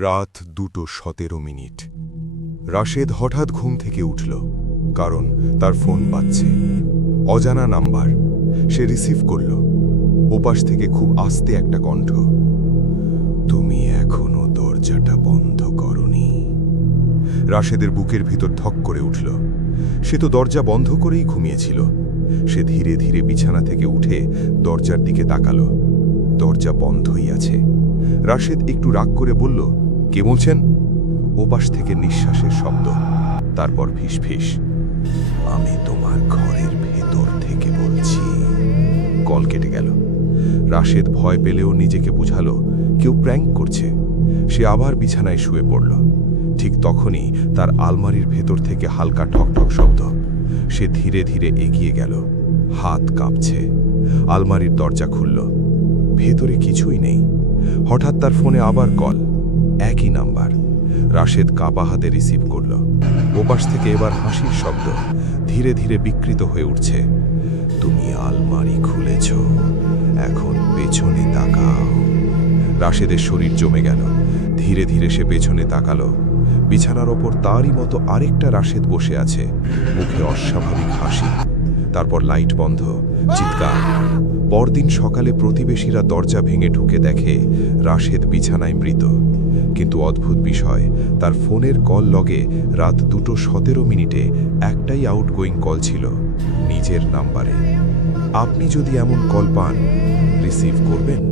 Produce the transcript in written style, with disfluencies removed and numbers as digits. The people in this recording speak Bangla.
রাত 2:17। রাশেদ হঠাৎ ঘুম থেকে উঠল, কারণ তার ফোন বাজছে। অজানা নাম্বার। সে রিসিভ করল। ওপাশ থেকে খুব আস্তে একটা কণ্ঠ। তুমি এখনো দরজাটা বন্ধ করনি। রাশেদের বুকের ভিতর ধক করে উঠল। সে তো দরজা বন্ধ করেই ঘুমিয়েছিল। সে ধীরে ধীরে বিছানা থেকে উঠে দরজার দিকে তাকাল। দরজা বন্ধই আছে। রাশেদ একটু রাগ করে বলল, কে বলছেন? ওপাশ থেকে নিঃশ্বাসের শব্দ, তারপর ফিসফিস, আমি তোমার ঘরের ভেতর থেকে বলছি। কল কেটে গেল। রাশেদ ভয় পেলেও নিজেকে বুঝালো কেউ প্র্যাঙ্ক করছে। সে আবার বিছানায় শুয়ে পড়ল। ঠিক তখনই তার আলমারির ভেতর থেকে হালকা ঠকঠক শব্দ। সে ধীরে ধীরে এগিয়ে গেল। হাত কাঁপছে। আলমারির দরজা খুলল। ভেতরে কিছুই নেই। হঠাৎ তার ফোনে আবার কল। একই নাম্বার। রাশেদ কাঁপা হাতে রিসিভ করল। ওপাশ থেকে এবার হাসির শব্দ, ধীরে ধীরে বিকৃত হয়ে উঠছে। তুমি আলমারি খুলেছ, এখন পেছনে তাকাও। রাশেদের শরীর জমে গেল। ধীরে ধীরে সে পেছনে তাকালো। বিছানার ওপর তারই মতো আরেকটা রাশেদ বসে আছে, মুখে অস্বাভাবিক হাসি। তারপর লাইট বন্ধ, চিৎকার। পরদিন সকালে প্রতিবেশীরা দরজা ভেঙে ঢুকে দেখে রাশেদ বিছানায় মৃত। কিন্তু অদ্ভুত বিষয়, তার ফোনের কল লগে রাত 2:17 একটাই আউটগোয়িং কল ছিল, নিজের নাম্বারে। আপনি যদি এমন কল পান, রিসিভ করবেন?